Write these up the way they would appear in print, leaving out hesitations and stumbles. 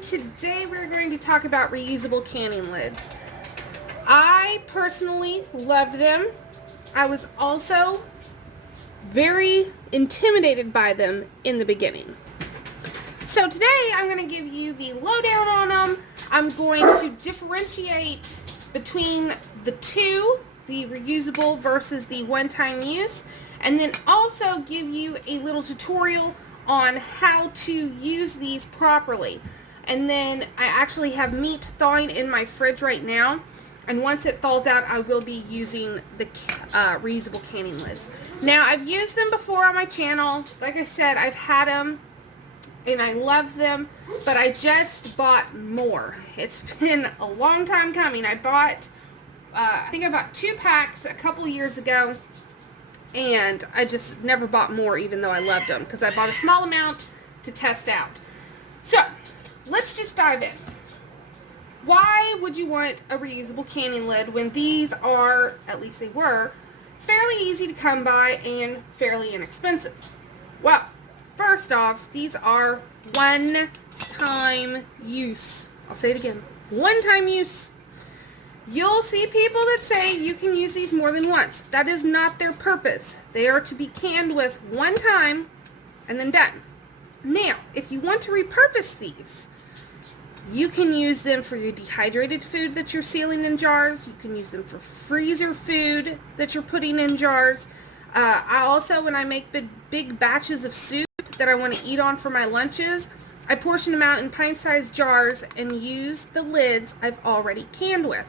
everyone. Today we're going to talk about reusable canning lids. I personally love them. I was also very intimidated by them in the beginning. So today I'm going to give you the lowdown on them. I'm going to differentiate between the two, the reusable versus the one-time use, and then also give you a little tutorial on how to use these properly. And then I actually have meat thawing in my fridge right now, and once it thaws out I will be using the reusable canning lids. Now, I've used them before on my channel. Like I said, I've had them and I love them, but I just bought more. It's been a long time coming. I bought I think I bought 2 packs a couple years ago, and I just never bought more even though I loved them, because I bought a small amount to test out. So let's just dive in. Why would you want a reusable canning lid when these are, at least they were, fairly easy to come by and fairly inexpensive? Well, first off, these are one-time use. I'll say it again, one-time use. You'll see people that say you can use these more than once. That is not their purpose. They are to be canned with one time and then done. Now, if you want to repurpose these, you can use them for your dehydrated food that you're sealing in jars. You can use them for freezer food that you're putting in jars. I also, when I make big batches of soup that I want to eat on for my lunches, I portion them out in pint-sized jars and use the lids I've already canned with.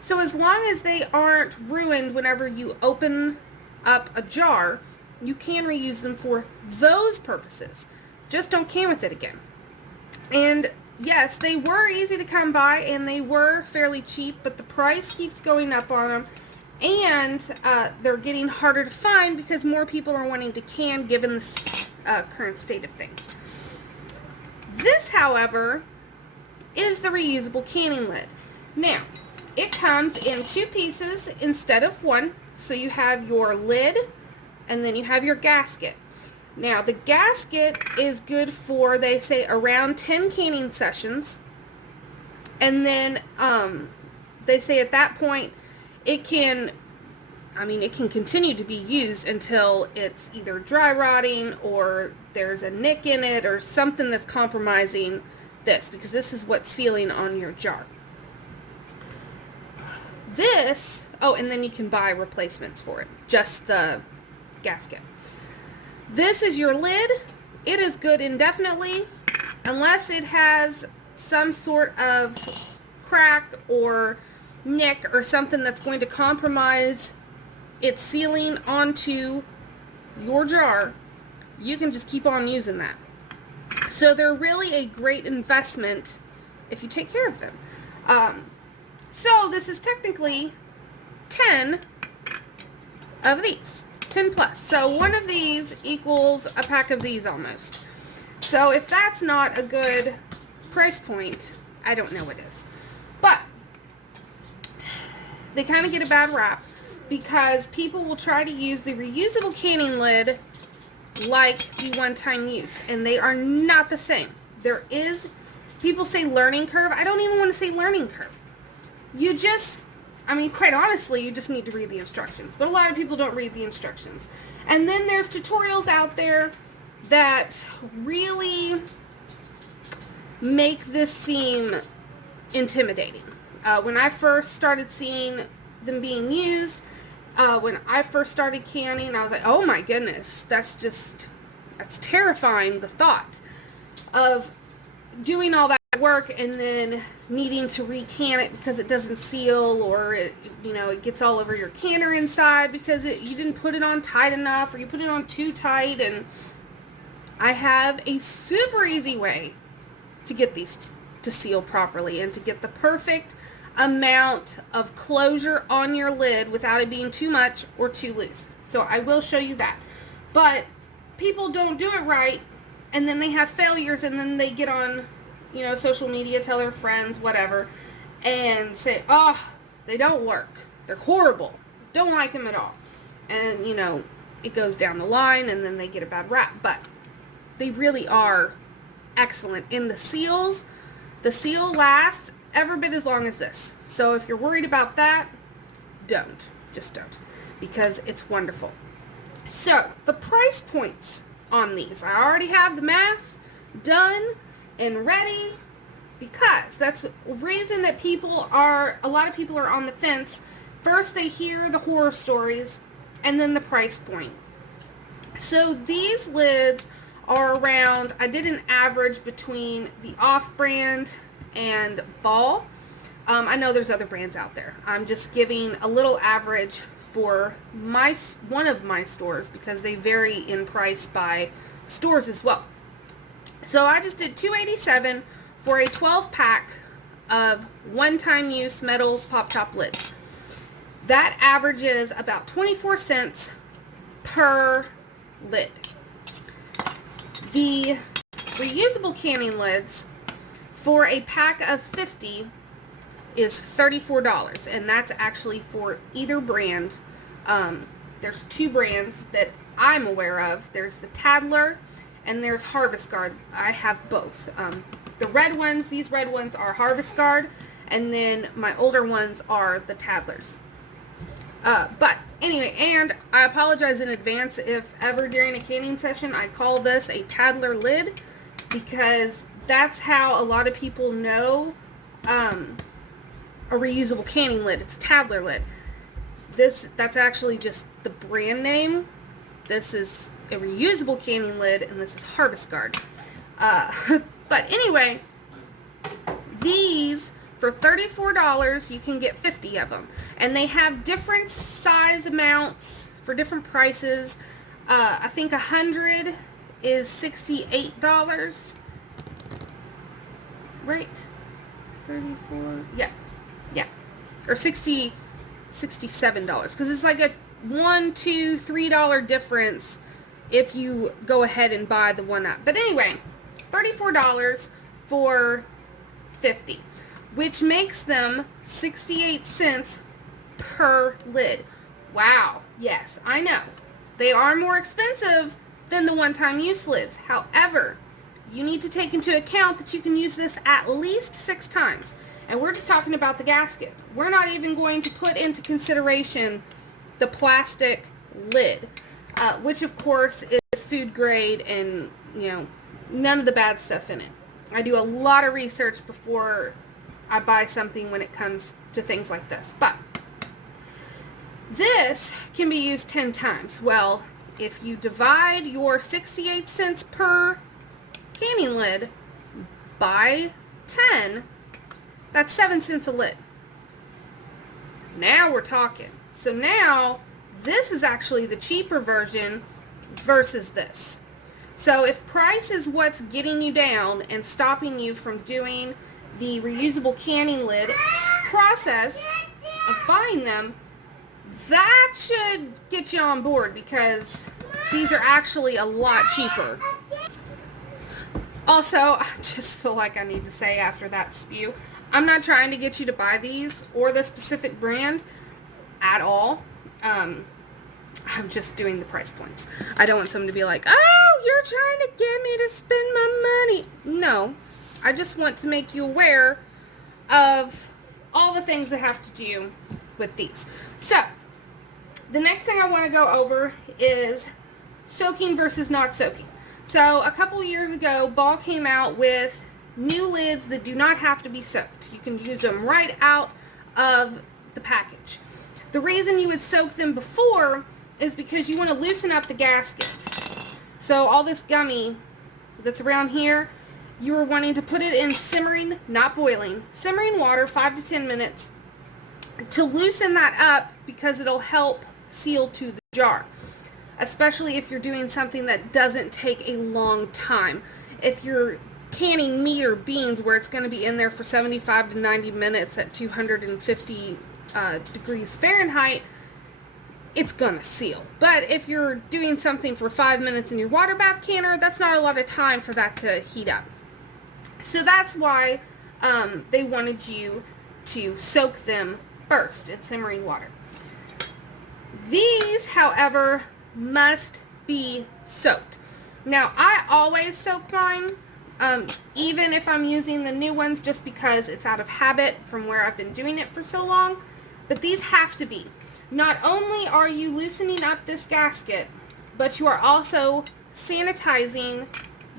So as long as they aren't ruined whenever you open up a jar, you can reuse them for those purposes. Just don't can with it again. And yes, they were easy to come by and they were fairly cheap, but the price keeps going up on them, and they're getting harder to find because more people are wanting to can given the current state of things. This, however, is the reusable canning lid. Now, it comes in 2 pieces instead of 1. So you have your lid and then you have your gasket. Now, the gasket is good for, they say, around 10 canning sessions. And then they say at that point it can continue to be used until it's either dry rotting or there's a nick in it or something that's compromising this, because this is what's sealing on your jar. This, oh, and then you can buy replacements for it, just the gasket. This is your lid. It is good indefinitely unless it has some sort of crack or nick or something that's going to compromise its sealing onto your jar. You can just keep on using that. So they're really a great investment if you take care of them. So this is technically 10 of these, 10 plus. So one of these equals a pack of these almost. So if that's not a good price point, I don't know what is. But they kind of get a bad rap because people will try to use the reusable canning lid like the one-time use, and they are not the same. There is, people say learning curve. I don't even want to say learning curve. You just, quite honestly, you just need to read the instructions. But a lot of people don't read the instructions. And then there's tutorials out there that really make this seem intimidating. When I first started seeing them being used, when I first started canning, I was like, oh my goodness, that's terrifying, the thought of doing all that work and then needing to recan it because it doesn't seal, or it gets all over your canner inside because you didn't put it on tight enough, or you put it on too tight. And I have a super easy way to get these to seal properly and to get the perfect amount of closure on your lid without it being too much or too loose. So I will show you that. But people don't do it right, and then they have failures, and then they get on social media, tell their friends, whatever, and say, oh, they don't work, they're horrible, don't like them at all. And it goes down the line, and then they get a bad rap. But they really are excellent. And the seals, The seal lasts every bit as long as this. So if you're worried about that, don't. Just don't. Because it's wonderful. So, the price points on these. I already have the math done and ready because that's the reason that a lot of people are on the fence. First they hear the horror stories and then the price point. So these lids are around, I did an average between the off-brand and Ball. I know there's other brands out there. I'm just giving a little average for one of my stores because they vary in price by stores as well. So I just did $287 for a 12 pack of one-time use metal pop top lids. That averages about 24 cents per lid. The reusable canning lids for a pack of 50 is $34, and that's actually for either brand. There's two brands that I'm aware of. There's the Tadler and there's Harvest Guard. I have both. The red ones, these red ones are Harvest Guard, and then my older ones are the Tadlers. But anyway, and I apologize in advance if ever during a canning session I call this a Tadler lid, because that's how a lot of people know a reusable canning lid. It's a Tadler lid. That's actually just the brand name. This is a reusable canning lid, and this is Harvest Guard. But anyway, these for $34 you can get 50 of them, and they have different size amounts for different prices. I think 100 is $68, right? 34, yeah, or $67, because it's like a $1, $2, $3 difference if you go ahead and buy the one up. But anyway, $34 for 50, which makes them 68 cents per lid. Wow, yes, I know. They are more expensive than the one-time use lids. However, you need to take into account that you can use this at least 6 times. And we're just talking about the gasket. We're not even going to put into consideration the plastic lid, which of course is food grade and, you know, none of the bad stuff in it. I do a lot of research before I buy something when it comes to things like this. But this can be used 10 times. Well, if you divide your 68 cents per canning lid by 10, that's 7 cents a lid. Now we're talking. So now this is actually the cheaper version versus this. So if price is what's getting you down and stopping you from doing the reusable canning lid process of buying them, that should get you on board, because these are actually a lot cheaper. Also, I just feel like I need to say after that spew, I'm not trying to get you to buy these or the specific brand at all. I'm just doing the price points. I don't want someone to be like, oh, you're trying to get me to spend my money. No, I just want to make you aware of all the things that have to do with these. So, the next thing I want to go over is soaking versus not soaking. So, a couple years ago, Ball came out with new lids that do not have to be soaked. You can use them right out of the package. The reason you would soak them before is because you want to loosen up the gasket. So all this gummy that's around here, you were wanting to put it in simmering, not boiling, simmering water 5 to 10 minutes to loosen that up, because it'll help seal to the jar, especially if you're doing something that doesn't take a long time. If you're canning meat or beans where it's going to be in there for 75 to 90 minutes at 250 degrees Fahrenheit, it's going to seal. But if you're doing something for 5 minutes in your water bath canner, that's not a lot of time for that to heat up. So that's why they wanted you to soak them first in simmering water. These, however, must be soaked. Now, I always soak mine. even if I'm using the new ones just because it's out of habit from where I've been doing it for so long. But these have to be. Not only are you loosening up this gasket, but you are also sanitizing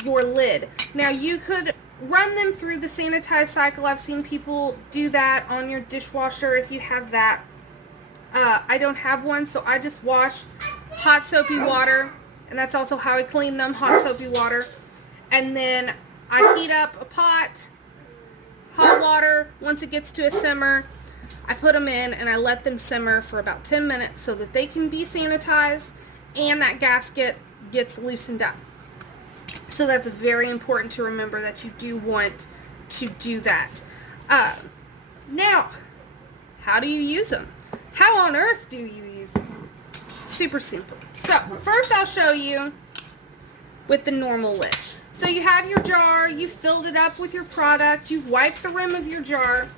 your lid. Now you could run them through the sanitize cycle. I've seen people do that on your dishwasher if you have that. I don't have one, so I just wash hot soapy water, and that's also how I clean them, hot soapy water. And then I heat up a pot, hot water. Once it gets to a simmer, I put them in and I let them simmer for about 10 minutes so that they can be sanitized and that gasket gets loosened up. So that's very important to remember, that you do want to do that. Now, how do you use them? How on earth do you use them? Super simple. So first I'll show you with the normal lid. So you have your jar, you filled it up with your product, you've wiped the rim of your jar,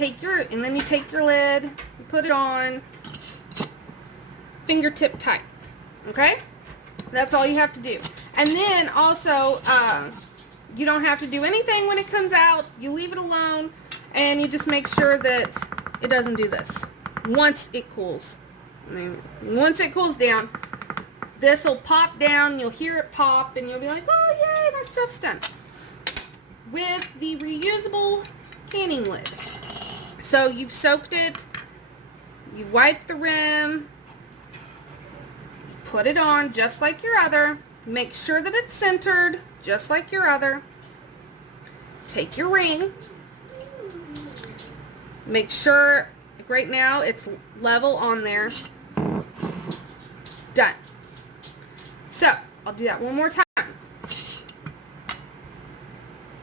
and then you take your lid, you put it on, fingertip tight, okay? That's all you have to do. And then also, you don't have to do anything when it comes out. You leave it alone, and you just make sure that it doesn't do this once it cools. I mean, once it cools down, this will pop down, you'll hear it pop, and you'll be like, oh yay, my stuff's done. With the reusable canning lid. So you've soaked it, you've wiped the rim, you put it on just like your other. Make sure that it's centered just like your other. Take your ring. Make sure, like right now, it's level on there. Done. So, I'll do that one more time.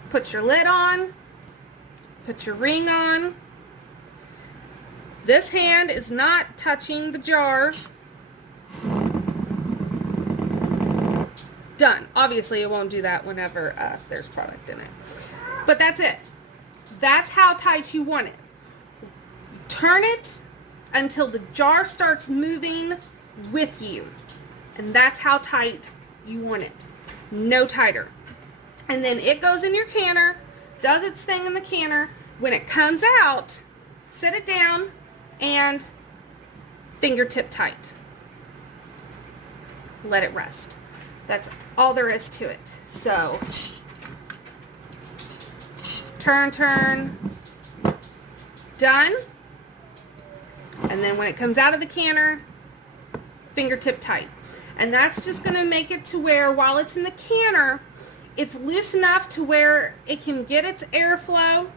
Put your lid on. Put your ring on. This hand is not touching the jar. Done. Obviously, it won't do that whenever there's product in it. But that's it. That's how tight you want it. Turn it until the jar starts moving with you. And that's how tight you want it. No tighter. And then it goes in your canner, does its thing in the canner. When it comes out, set it down and fingertip tight. Let it rest. That's all there is to it. So, turn, done. And then when it comes out of the canner, fingertip tight. And that's just going to make it to where while it's in the canner, it's loose enough to where it can get its airflow,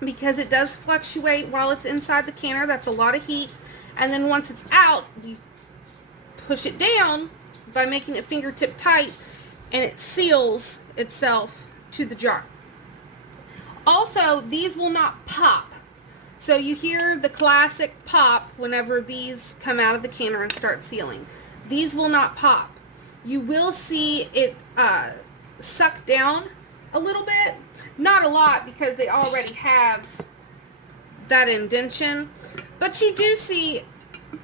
because it does fluctuate while it's inside the canner. That's a lot of heat. And then once it's out, you push it down by making it fingertip tight, and it seals itself to the jar. Also, these will not pop. So you hear the classic pop whenever these come out of the canner and start sealing. These will not pop. You will see it suck down a little bit. Not a lot, because they already have that indentation. But you do see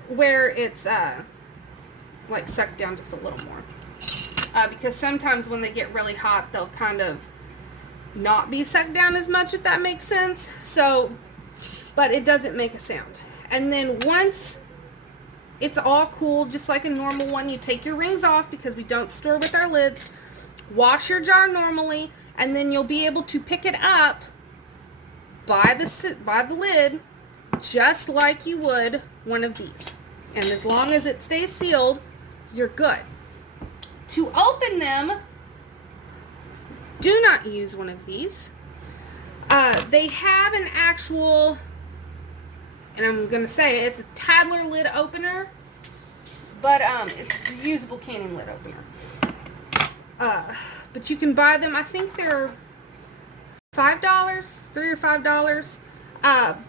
where it's like sucked down just a little more. Because sometimes when they get really hot, they'll kind of not be sucked down as much, if that makes sense. So, but it doesn't make a sound. And then once it's all cool, just like a normal one, you take your rings off, because we don't store with our lids. Wash your jar normally, and then you'll be able to pick it up by the lid, just like you would one of these. And as long as it stays sealed, you're good. To open them, do not use one of these. They have an actual, and I'm going to say it's a Tadler lid opener, but it's a reusable canning lid opener. But you can buy them, I think they're $5, $3 or $5,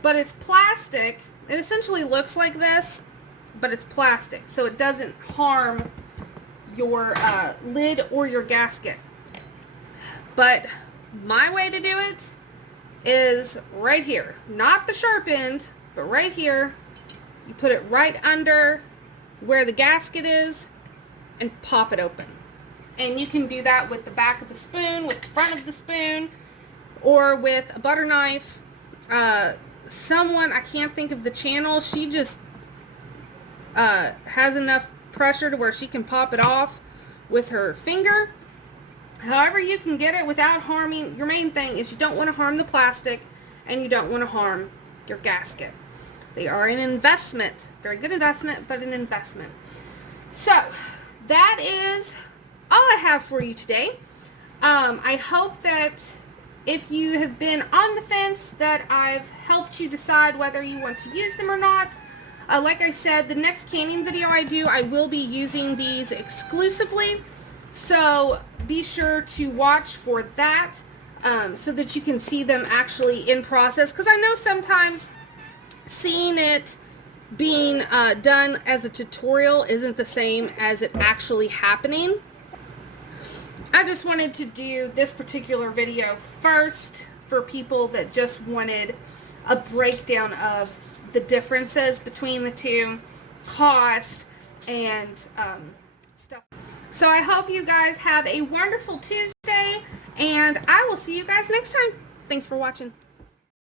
but it's plastic. It essentially looks like this, but it's plastic, so it doesn't harm your lid or your gasket. But my way to do it is right here. Not the sharp end, but right here. You put it right under where the gasket is and pop it open. And you can do that with the back of the spoon, with the front of the spoon, or with a butter knife. Someone, I can't think of the channel, she just has enough pressure to where she can pop it off with her finger. However you can get it without harming, your main thing is you don't want to harm the plastic and you don't want to harm your gasket. They are an investment. Very good investment, but an investment. So, that is all I have for you today. I hope that if you have been on the fence, that I've helped you decide whether you want to use them or not. Like I said, the next canning video I do, I will be using these exclusively. So be sure to watch for that so that you can see them actually in process. Because I know sometimes seeing it being done as a tutorial isn't the same as it actually happening. I just wanted to do this particular video first for people that just wanted a breakdown of the differences between the two, cost, and stuff. So I hope you guys have a wonderful Tuesday, and I will see you guys next time. Thanks for watching.